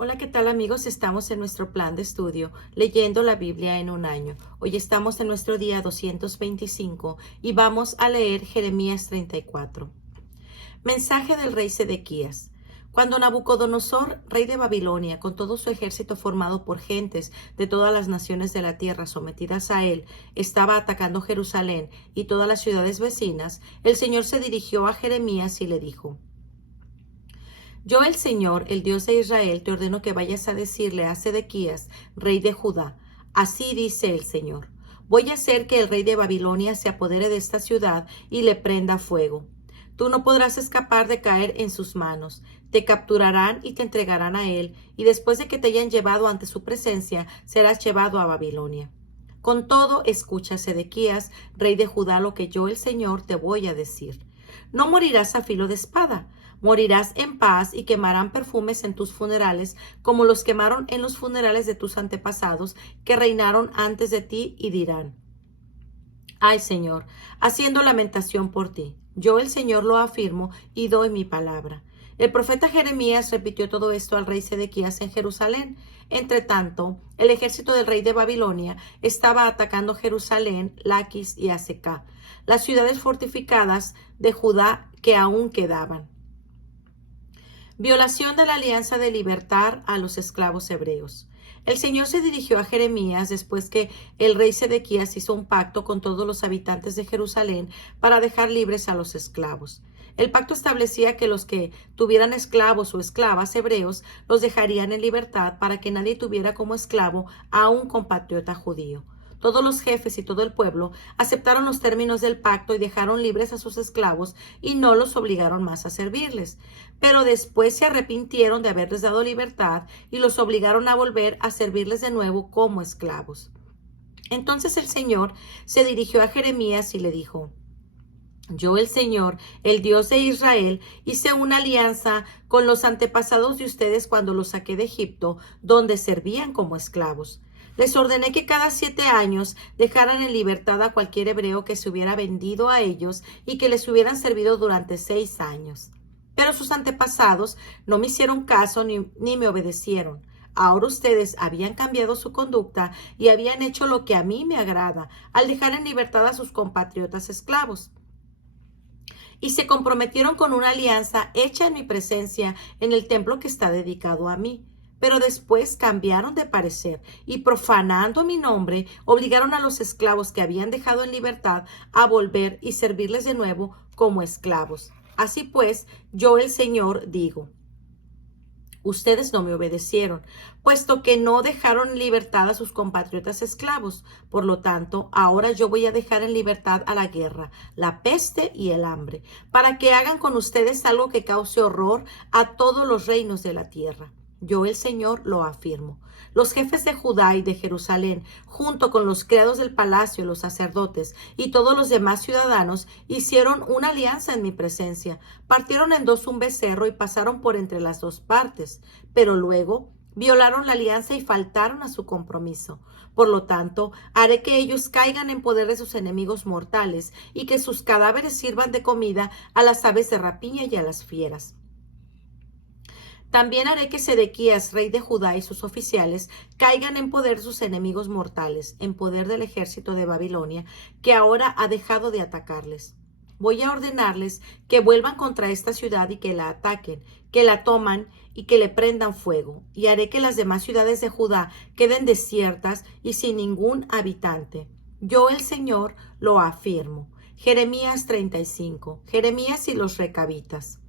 Hola, ¿qué tal amigos? Estamos en nuestro plan de estudio leyendo la Biblia en un año. Hoy estamos en nuestro día 225 y vamos a leer Jeremías 34. Mensaje del rey Sedequías. Cuando Nabucodonosor, rey de Babilonia, con todo su ejército formado por gentes de todas las naciones de la tierra sometidas a él, estaba atacando Jerusalén y todas las ciudades vecinas, el Señor se dirigió a Jeremías y le dijo: Yo, el Señor, el Dios de Israel, te ordeno que vayas a decirle a Sedequías, rey de Judá: así dice el Señor: voy a hacer que el rey de Babilonia se apodere de esta ciudad y le prenda fuego. Tú no podrás escapar de caer en sus manos. Te capturarán y te entregarán a él, y después de que te hayan llevado ante su presencia, serás llevado a Babilonia. Con todo, escucha, Sedequías, rey de Judá, lo que yo, el Señor, te voy a decir. No morirás a filo de espada. Morirás en paz y quemarán perfumes en tus funerales, como los quemaron en los funerales de tus antepasados que reinaron antes de ti, y dirán: ay, Señor, haciendo lamentación por ti. Yo, el Señor, lo afirmo y doy mi palabra. El profeta Jeremías repitió todo esto al rey Sedequías en Jerusalén. Entre tanto, el ejército del rey de Babilonia estaba atacando Jerusalén, Laquis y Asecá, las ciudades fortificadas de Judá que aún quedaban. Violación de la alianza de libertar a los esclavos hebreos. El Señor se dirigió a Jeremías después que el rey Sedequías hizo un pacto con todos los habitantes de Jerusalén para dejar libres a los esclavos. El pacto establecía que los que tuvieran esclavos o esclavas hebreos los dejarían en libertad para que nadie tuviera como esclavo a un compatriota judío. Todos los jefes y todo el pueblo aceptaron los términos del pacto y dejaron libres a sus esclavos y no los obligaron más a servirles. Pero después se arrepintieron de haberles dado libertad y los obligaron a volver a servirles de nuevo como esclavos. Entonces el Señor se dirigió a Jeremías y le dijo: yo, el Señor, el Dios de Israel, hice una alianza con los antepasados de ustedes cuando los saqué de Egipto, donde servían como esclavos. Les ordené que cada 7 años dejaran en libertad a cualquier hebreo que se hubiera vendido a ellos y que les hubieran servido durante 6 años. Pero sus antepasados no me hicieron caso ni me obedecieron. Ahora ustedes habían cambiado su conducta y habían hecho lo que a mí me agrada, al dejar en libertad a sus compatriotas esclavos. Y se comprometieron con una alianza hecha en mi presencia en el templo que está dedicado a mí. Pero después cambiaron de parecer y, profanando mi nombre, obligaron a los esclavos que habían dejado en libertad a volver y servirles de nuevo como esclavos. Así pues, yo, el Señor, digo: ustedes no me obedecieron, puesto que no dejaron en libertad a sus compatriotas esclavos. Por lo tanto, ahora yo voy a dejar en libertad a la guerra, la peste y el hambre, para que hagan con ustedes algo que cause horror a todos los reinos de la tierra. Yo, el Señor, lo afirmo. Los jefes de Judá y de Jerusalén, junto con los criados del palacio, los sacerdotes y todos los demás ciudadanos, hicieron una alianza en mi presencia. Partieron en dos un becerro y pasaron por entre las dos partes, pero luego violaron la alianza y faltaron a su compromiso. Por lo tanto, haré que ellos caigan en poder de sus enemigos mortales y que sus cadáveres sirvan de comida a las aves de rapiña y a las fieras. También haré que Sedequías, rey de Judá, y sus oficiales caigan en poder de sus enemigos mortales, en poder del ejército de Babilonia, que ahora ha dejado de atacarles. Voy a ordenarles que vuelvan contra esta ciudad y que la ataquen, que la toman y que le prendan fuego. Y haré que las demás ciudades de Judá queden desiertas y sin ningún habitante. Yo, el Señor, lo afirmo. Jeremías 35. Jeremías y los recabitas.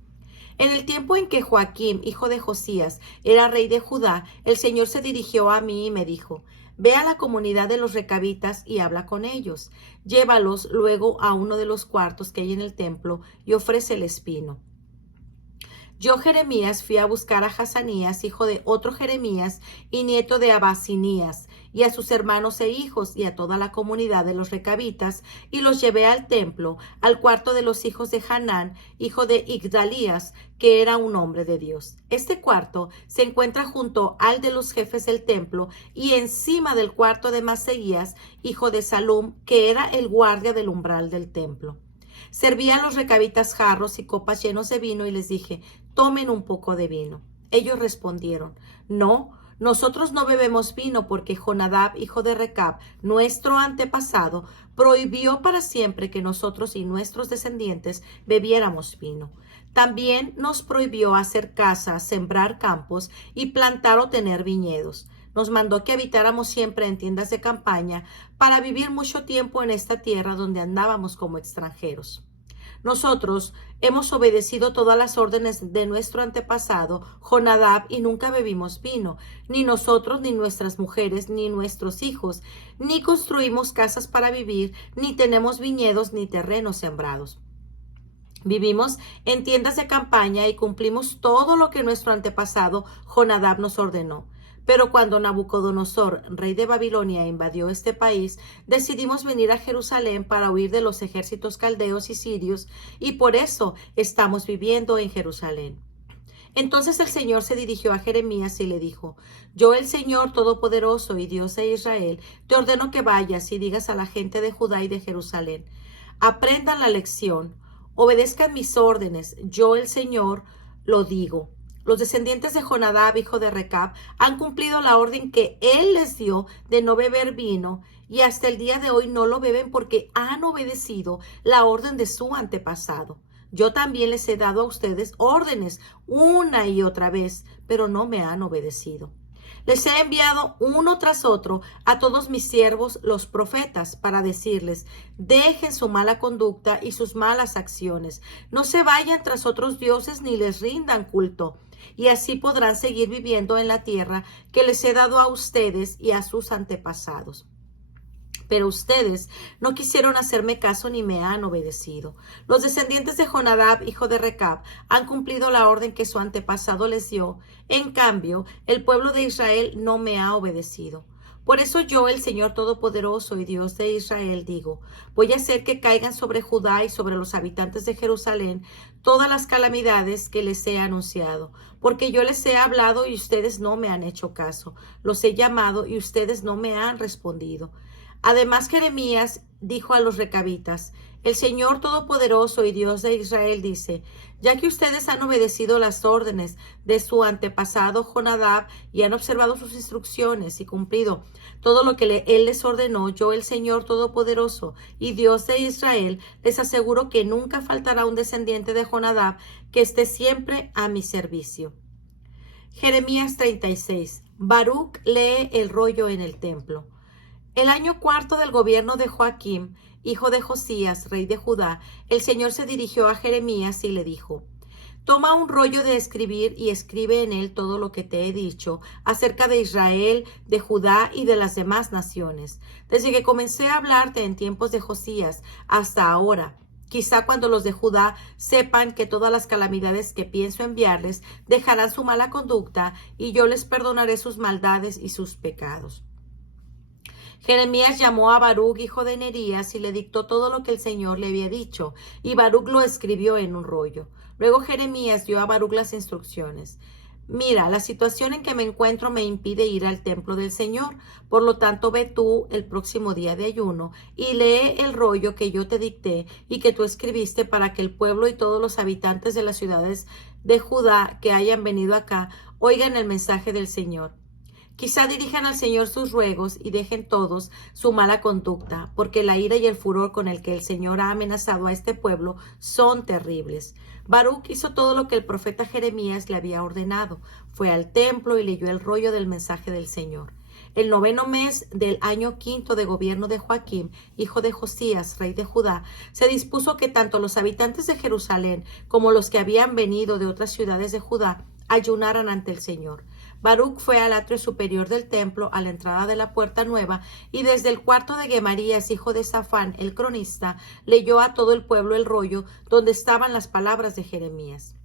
En el tiempo en que Joaquim, hijo de Josías, era rey de Judá, el Señor se dirigió a mí y me dijo: ve a la comunidad de los recabitas y habla con ellos. Llévalos luego a uno de los cuartos que hay en el templo y ofréceles vino. Yo, Jeremías, fui a buscar a Hazanías, hijo de otro Jeremías y nieto de Abasinías, y a sus hermanos e hijos, y a toda la comunidad de los recabitas, y los llevé al templo, al cuarto de los hijos de Hanán, hijo de Igdalías, que era un hombre de Dios. Este cuarto se encuentra junto al de los jefes del templo, y encima del cuarto de Maseías, hijo de Salum, que era el guardia del umbral del templo. Serví a los recabitas jarros y copas llenos de vino y les dije: tomen un poco de vino. Ellos respondieron, no, nosotros no bebemos vino porque Jonadab, hijo de Recab, nuestro antepasado, prohibió para siempre que nosotros y nuestros descendientes bebiéramos vino. También nos prohibió hacer casas, sembrar campos y plantar o tener viñedos. Nos mandó que habitáramos siempre en tiendas de campaña para vivir mucho tiempo en esta tierra donde andábamos como extranjeros. Nosotros hemos obedecido todas las órdenes de nuestro antepasado, Jonadab, y nunca bebimos vino, ni nosotros, ni nuestras mujeres, ni nuestros hijos, ni construimos casas para vivir, ni tenemos viñedos ni terrenos sembrados. Vivimos en tiendas de campaña y cumplimos todo lo que nuestro antepasado Jonadab nos ordenó. Pero cuando Nabucodonosor, rey de Babilonia, invadió este país, decidimos venir a Jerusalén para huir de los ejércitos caldeos y sirios, y por eso estamos viviendo en Jerusalén. Entonces el Señor se dirigió a Jeremías y le dijo, yo, el Señor Todopoderoso y Dios de Israel, te ordeno que vayas y digas a la gente de Judá y de Jerusalén, aprendan la lección, obedezcan mis órdenes, yo, el Señor, lo digo. Los descendientes de Jonadab, hijo de Recab, han cumplido la orden que él les dio de no beber vino, y hasta el día de hoy no lo beben porque han obedecido la orden de su antepasado. Yo también les he dado a ustedes órdenes una y otra vez, pero no me han obedecido. Les he enviado uno tras otro a todos mis siervos, los profetas, para decirles, dejen su mala conducta y sus malas acciones. No se vayan tras otros dioses ni les rindan culto. Y así podrán seguir viviendo en la tierra que les he dado a ustedes y a sus antepasados. Pero ustedes no quisieron hacerme caso ni me han obedecido. Los descendientes de Jonadab, hijo de Recab, han cumplido la orden que su antepasado les dio. En cambio, el pueblo de Israel no me ha obedecido. Por eso yo, el Señor Todopoderoso y Dios de Israel, digo, voy a hacer que caigan sobre Judá y sobre los habitantes de Jerusalén todas las calamidades que les he anunciado, porque yo les he hablado y ustedes no me han hecho caso. Los he llamado y ustedes no me han respondido. Además, Jeremías dijo a los recabitas, el Señor Todopoderoso y Dios de Israel dice, ya que ustedes han obedecido las órdenes de su antepasado Jonadab y han observado sus instrucciones y cumplido todo lo que él les ordenó, yo, el Señor Todopoderoso y Dios de Israel, les aseguro que nunca faltará un descendiente de Jonadab que esté siempre a mi servicio. Jeremías 36. Baruc lee el rollo en el templo. El año cuarto del gobierno de Joaquim, hijo de Josías, rey de Judá, el Señor se dirigió a Jeremías y le dijo, toma un rollo de escribir y escribe en él todo lo que te he dicho acerca de Israel, de Judá y de las demás naciones, desde que comencé a hablarte en tiempos de Josías hasta ahora. Quizá cuando los de Judá sepan que todas las calamidades que pienso enviarles dejarán su mala conducta y yo les perdonaré sus maldades y sus pecados. Jeremías llamó a Baruc, hijo de Nerías, y le dictó todo lo que el Señor le había dicho, y Baruc lo escribió en un rollo. Luego Jeremías dio a Baruc las instrucciones. Mira, la situación en que me encuentro me impide ir al templo del Señor, por lo tanto ve tú el próximo día de ayuno y lee el rollo que yo te dicté y que tú escribiste para que el pueblo y todos los habitantes de las ciudades de Judá que hayan venido acá oigan el mensaje del Señor. Quizá dirijan al Señor sus ruegos y dejen todos su mala conducta, porque la ira y el furor con el que el Señor ha amenazado a este pueblo son terribles. Baruc hizo todo lo que el profeta Jeremías le había ordenado. Fue al templo y leyó el rollo del mensaje del Señor. El 9º mes del año 5º de gobierno de Joaquim, hijo de Josías, rey de Judá, se dispuso que tanto los habitantes de Jerusalén como los que habían venido de otras ciudades de Judá ayunaran ante el Señor. Baruc fue al atrio superior del templo, a la entrada de la puerta nueva, y desde el cuarto de Gemarías, hijo de Safán, el cronista, leyó a todo el pueblo el rollo donde estaban las palabras de Jeremías.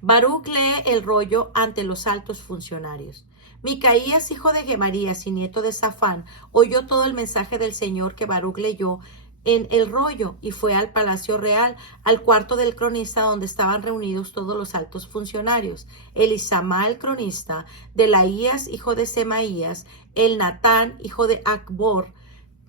Baruc lee el rollo ante los altos funcionarios. Micaías, hijo de Gemarías y nieto de Safán, oyó todo el mensaje del Señor que Baruc leyó en el rollo y fue al palacio real, al cuarto del cronista donde estaban reunidos todos los altos funcionarios, Elisama el cronista, Delaías hijo de Semaías, Elnatán hijo de Acbor,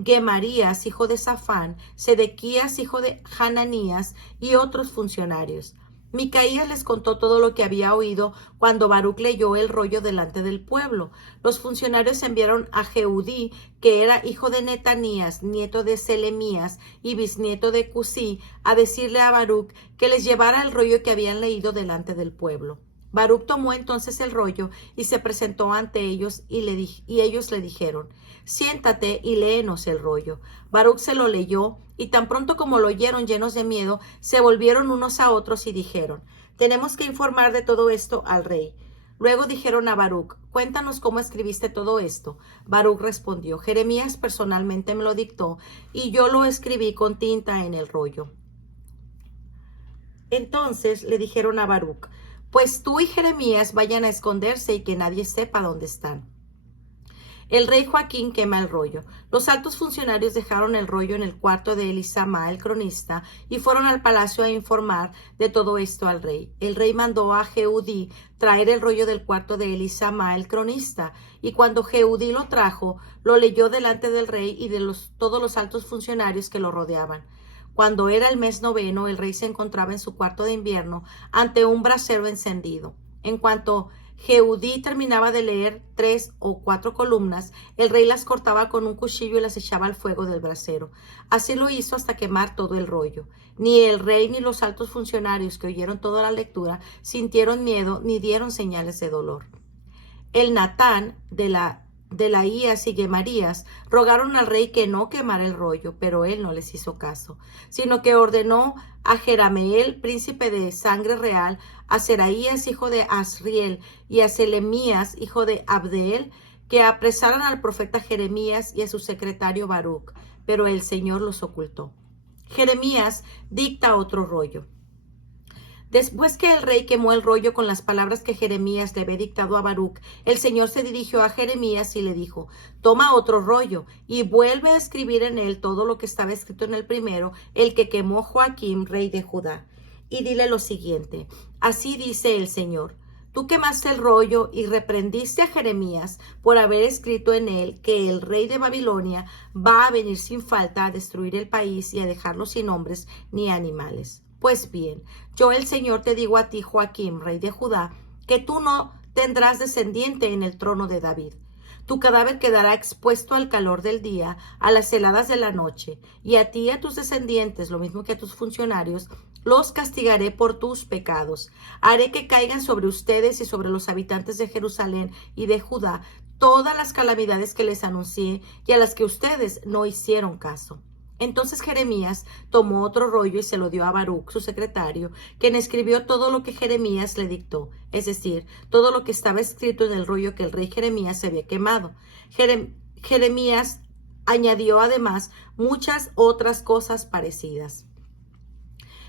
Gemarías hijo de Safán, Sedequías hijo de Hananías y otros funcionarios. Micaías les contó todo lo que había oído cuando Baruc leyó el rollo delante del pueblo. Los funcionarios enviaron a Jehudí, que era hijo de Netanías, nieto de Selemías y bisnieto de Cusí, a decirle a Baruc que les llevara el rollo que habían leído delante del pueblo. Baruc tomó entonces el rollo y se presentó ante ellos y ellos le dijeron: siéntate y léenos el rollo. Baruc se lo leyó y tan pronto como lo oyeron llenos de miedo, se volvieron unos a otros y dijeron: tenemos que informar de todo esto al rey. Luego dijeron a Baruc: cuéntanos cómo escribiste todo esto. Baruc respondió: Jeremías personalmente me lo dictó y yo lo escribí con tinta en el rollo. Entonces le dijeron a Baruc: pues tú y Jeremías vayan a esconderse y que nadie sepa dónde están. El rey Joaquín quema el rollo. Los altos funcionarios dejaron el rollo en el cuarto de Elisama, el cronista, y fueron al palacio a informar de todo esto al rey. El rey mandó a Jehudí traer el rollo del cuarto de Elisama, el cronista, y cuando Jehudí lo trajo, lo leyó delante del rey y de todos los altos funcionarios que lo rodeaban. Cuando era el mes noveno, el rey se encontraba en su cuarto de invierno ante un brasero encendido. En cuanto Jehudí terminaba de leer 3 o 4 columnas, el rey las cortaba con un cuchillo y las echaba al fuego del brasero. Así lo hizo hasta quemar todo el rollo. Ni el rey ni los altos funcionarios que oyeron toda la lectura sintieron miedo ni dieron señales de dolor. El Natán de Delaías y Gemarías rogaron al rey que no quemara el rollo, pero él no les hizo caso, sino que ordenó a Jerameel, príncipe de sangre real, a Seraías, hijo de Asriel, y a Selemías, hijo de Abdeel, que apresaran al profeta Jeremías y a su secretario Baruc, pero el Señor los ocultó. Jeremías dicta otro rollo. Después que el rey quemó el rollo con las palabras que Jeremías le había dictado a Baruc, el Señor se dirigió a Jeremías y le dijo: toma otro rollo y vuelve a escribir en él todo lo que estaba escrito en el primero, el que quemó Joaquín, rey de Judá. Y dile lo siguiente: así dice el Señor. Tú quemaste el rollo y reprendiste a Jeremías por haber escrito en él que el rey de Babilonia va a venir sin falta a destruir el país y a dejarlo sin hombres ni animales. Pues bien, yo el Señor te digo a ti, Joaquín, rey de Judá, que tú no tendrás descendiente en el trono de David. Tu cadáver quedará expuesto al calor del día, a las heladas de la noche, y a ti y a tus descendientes, lo mismo que a tus funcionarios, los castigaré por tus pecados. Haré que caigan sobre ustedes y sobre los habitantes de Jerusalén y de Judá todas las calamidades que les anuncié y a las que ustedes no hicieron caso. Entonces Jeremías tomó otro rollo y se lo dio a Baruc, su secretario, quien escribió todo lo que Jeremías le dictó, es decir, todo lo que estaba escrito en el rollo que el rey Jeremías se había quemado. Jeremías añadió además muchas otras cosas parecidas.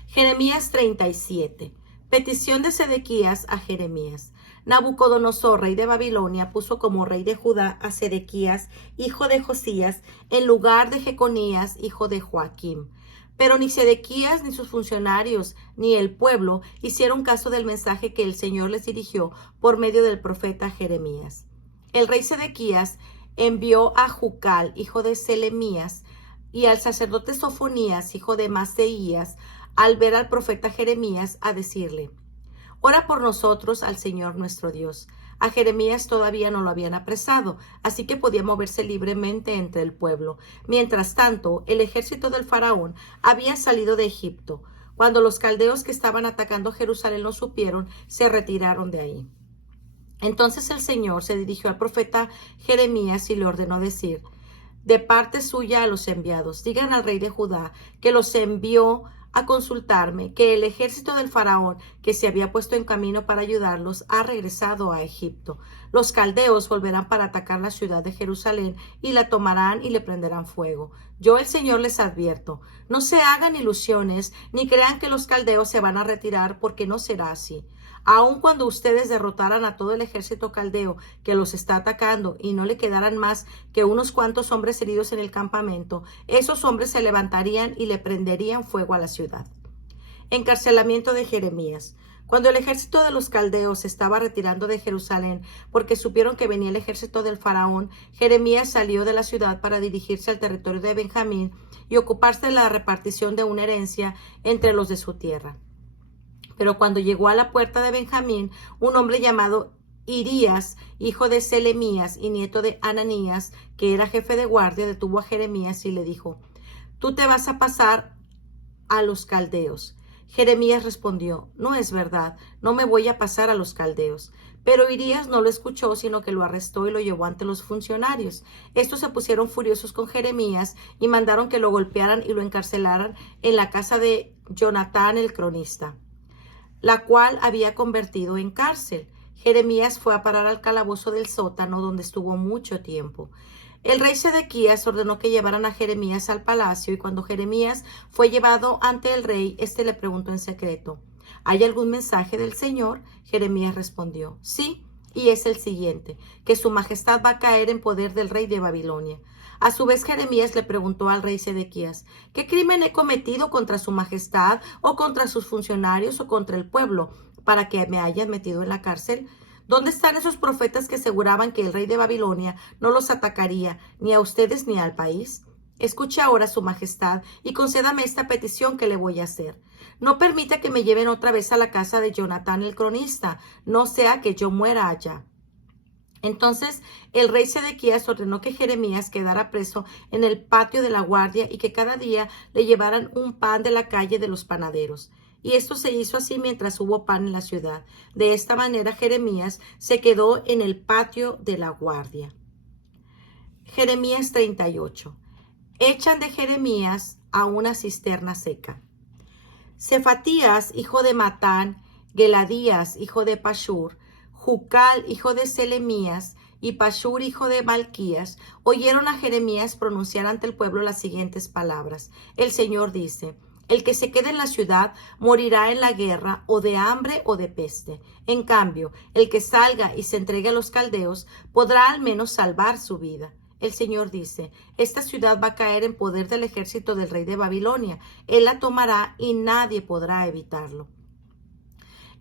Jeremías 37. Petición de Sedequías a Jeremías. Nabucodonosor, rey de Babilonia, puso como rey de Judá a Sedequías, hijo de Josías, en lugar de Jeconías, hijo de Joaquim. Pero ni Sedequías, ni sus funcionarios, ni el pueblo hicieron caso del mensaje que el Señor les dirigió por medio del profeta Jeremías. El rey Sedequías envió a Jucal, hijo de Selemías, y al sacerdote Sofonías, hijo de Maseías, al ver al profeta Jeremías, a decirle: ora por nosotros al Señor nuestro Dios. A Jeremías todavía no lo habían apresado, así que podía moverse libremente entre el pueblo. Mientras tanto, el ejército del faraón había salido de Egipto. Cuando los caldeos que estaban atacando Jerusalén lo supieron, se retiraron de ahí. Entonces el Señor se dirigió al profeta Jeremías y le ordenó decir: de parte suya a los enviados, digan al rey de Judá que los envió a consultarme, que el ejército del faraón que se había puesto en camino para ayudarlos ha regresado a Egipto. Los caldeos volverán para atacar la ciudad de Jerusalén y la tomarán y le prenderán fuego. Yo el Señor les advierto: no se hagan ilusiones ni crean que los caldeos se van a retirar, porque no será así. Aun cuando ustedes derrotaran a todo el ejército caldeo que los está atacando y no le quedaran más que unos cuantos hombres heridos en el campamento, esos hombres se levantarían y le prenderían fuego a la ciudad. Encarcelamiento de Jeremías. Cuando el ejército de los caldeos se estaba retirando de Jerusalén porque supieron que venía el ejército del faraón, Jeremías salió de la ciudad para dirigirse al territorio de Benjamín y ocuparse de la repartición de una herencia entre los de su tierra. Pero cuando llegó a la puerta de Benjamín, un hombre llamado Irías, hijo de Selemías y nieto de Ananías, que era jefe de guardia, detuvo a Jeremías y le dijo: tú te vas a pasar a los caldeos. Jeremías respondió: no es verdad, no me voy a pasar a los caldeos. Pero Irías no lo escuchó, sino que lo arrestó y lo llevó ante los funcionarios. Estos se pusieron furiosos con Jeremías y mandaron que lo golpearan y lo encarcelaran en la casa de Jonatán el cronista, la cual había convertido en cárcel. Jeremías fue a parar al calabozo del sótano, donde estuvo mucho tiempo. El rey Sedequías ordenó que llevaran a Jeremías al palacio, y cuando Jeremías fue llevado ante el rey, éste le preguntó en secreto: ¿hay algún mensaje del Señor? Jeremías respondió: sí, y es el siguiente, que su majestad va a caer en poder del rey de Babilonia. A su vez, Jeremías le preguntó al rey Sedequías: ¿qué crimen he cometido contra su majestad, o contra sus funcionarios, o contra el pueblo, para que me hayan metido en la cárcel? ¿Dónde están esos profetas que aseguraban que el rey de Babilonia no los atacaría, ni a ustedes ni al país? Escuche ahora, su majestad, y concédame esta petición que le voy a hacer. No permita que me lleven otra vez a la casa de Jonatán el cronista, no sea que yo muera allá. Entonces el rey Sedequías ordenó que Jeremías quedara preso en el patio de la guardia y que cada día le llevaran un pan de la calle de los panaderos. Y esto se hizo así mientras hubo pan en la ciudad. De esta manera Jeremías se quedó en el patio de la guardia. Jeremías 38. Echan de Jeremías a una cisterna seca. Cefatías, hijo de Matán, Geladías, hijo de Pashur, Jucal, hijo de Selemías, y Pashur, hijo de Malquías, oyeron a Jeremías pronunciar ante el pueblo las siguientes palabras: el Señor dice: el que se quede en la ciudad morirá en la guerra, o de hambre o de peste. En cambio, el que salga y se entregue a los caldeos podrá al menos salvar su vida. El Señor dice: esta ciudad va a caer en poder del ejército del rey de Babilonia. Él la tomará y nadie podrá evitarlo.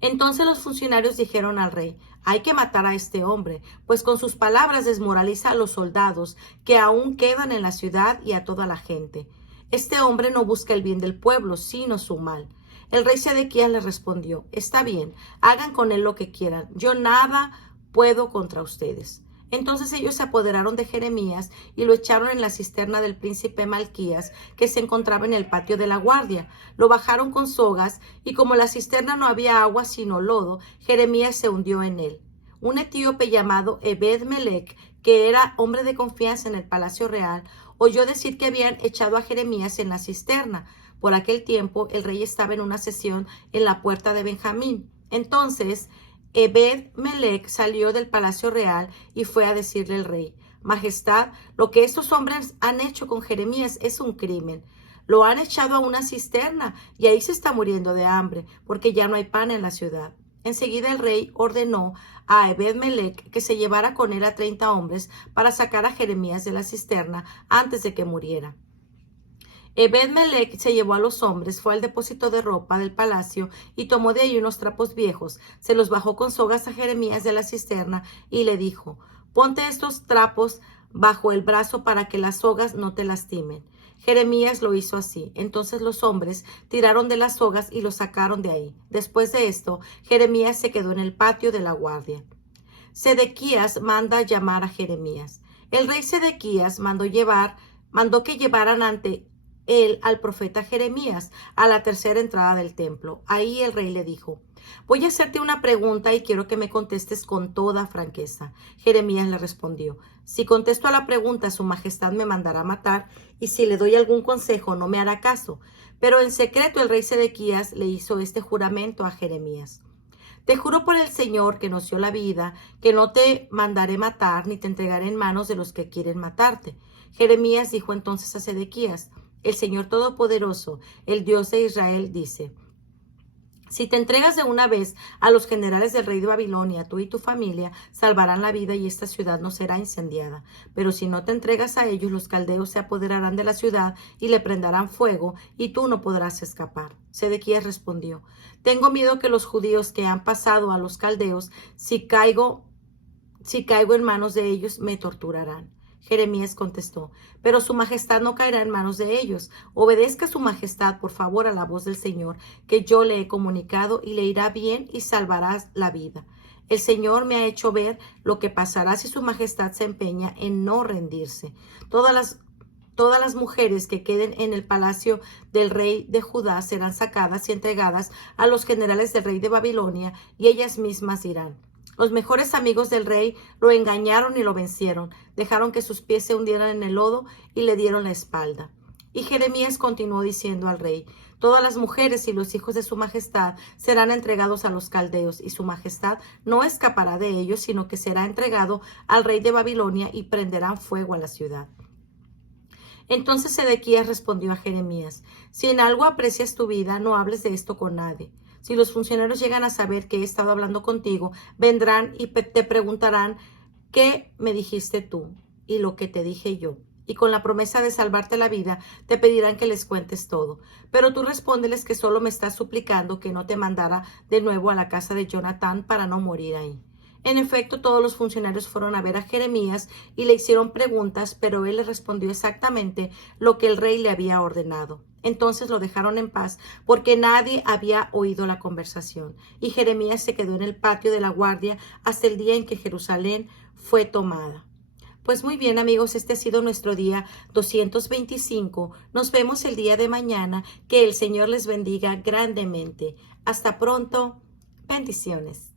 Entonces los funcionarios dijeron al rey: hay que matar a este hombre, pues con sus palabras desmoraliza a los soldados que aún quedan en la ciudad y a toda la gente. Este hombre no busca el bien del pueblo, sino su mal. El rey Sedequías le respondió: está bien, hagan con él lo que quieran, yo nada puedo contra ustedes. Entonces ellos se apoderaron de Jeremías y lo echaron en la cisterna del príncipe Malquías, que se encontraba en el patio de la guardia. Lo bajaron con sogas, y como la cisterna no había agua sino lodo, Jeremías se hundió en él. Un etíope llamado Ebed-Melech, que era hombre de confianza en el palacio real, oyó decir que habían echado a Jeremías en la cisterna. Por aquel tiempo el rey estaba en una sesión en la puerta de Benjamín. Entonces Ebed-Melech salió del palacio real y fue a decirle al rey: Majestad, lo que estos hombres han hecho con Jeremías es un crimen. Lo han echado a una cisterna y ahí se está muriendo de hambre, porque ya no hay pan en la ciudad. Enseguida el rey ordenó a Ebed-Melech que se llevara con él a 30 hombres para sacar a Jeremías de la cisterna antes de que muriera. Ebed-Melech se llevó a los hombres, fue al depósito de ropa del palacio y tomó de ahí unos trapos viejos. Se los bajó con sogas a Jeremías de la cisterna y le dijo: ponte estos trapos bajo el brazo para que las sogas no te lastimen. Jeremías lo hizo así. Entonces los hombres tiraron de las sogas y lo sacaron de ahí. Después de esto, Jeremías se quedó en el patio de la guardia. Sedequías manda llamar a Jeremías. El rey Sedequías mandó que llevaran ante él al profeta Jeremías a la tercera entrada del templo. Ahí el rey le dijo: voy a hacerte una pregunta y quiero que me contestes con toda franqueza. Jeremías le respondió: si contesto a la pregunta, su majestad me mandará matar, y si le doy algún consejo no me hará caso. Pero en secreto el rey Sedequías le hizo este juramento a Jeremías: te juro por el Señor que nos dio la vida, que no te mandaré matar, ni te entregaré en manos de los que quieren matarte. Jeremías dijo entonces a Sedequías: el Señor Todopoderoso, el Dios de Israel, dice: si te entregas de una vez a los generales del rey de Babilonia, tú y tu familia salvarán la vida y esta ciudad no será incendiada. Pero si no te entregas a ellos, los caldeos se apoderarán de la ciudad y le prenderán fuego, y tú no podrás escapar. Sedequías respondió: tengo miedo que los judíos que han pasado a los caldeos, si caigo en manos de ellos, me torturarán. Jeremías contestó, pero su majestad no caerá en manos de ellos. Obedezca su majestad, por favor, a la voz del Señor, que yo le he comunicado, y le irá bien y salvarás la vida. El Señor me ha hecho ver lo que pasará si su majestad se empeña en no rendirse. Todas las mujeres que queden en el palacio del rey de Judá serán sacadas y entregadas a los generales del rey de Babilonia, y ellas mismas irán. Los mejores amigos del rey lo engañaron y lo vencieron, dejaron que sus pies se hundieran en el lodo y le dieron la espalda. Y Jeremías continuó diciendo al rey, todas las mujeres y los hijos de su majestad serán entregados a los caldeos, y su majestad no escapará de ellos, sino que será entregado al rey de Babilonia, y prenderán fuego a la ciudad. Entonces Sedequías respondió a Jeremías, si en algo aprecias tu vida, no hables de esto con nadie. Si los funcionarios llegan a saber que he estado hablando contigo, vendrán y te preguntarán, ¿qué me dijiste tú? Y lo que te dije yo. Y con la promesa de salvarte la vida, te pedirán que les cuentes todo. Pero tú respóndeles que solo me estás suplicando que no te mandara de nuevo a la casa de Jonatán para no morir ahí. En efecto, todos los funcionarios fueron a ver a Jeremías y le hicieron preguntas, pero él les respondió exactamente lo que el rey le había ordenado. Entonces lo dejaron en paz, porque nadie había oído la conversación. Y Jeremías se quedó en el patio de la guardia hasta el día en que Jerusalén fue tomada. Pues muy bien, amigos, este ha sido nuestro día 225. Nos vemos el día de mañana. Que el Señor les bendiga grandemente. Hasta pronto. Bendiciones.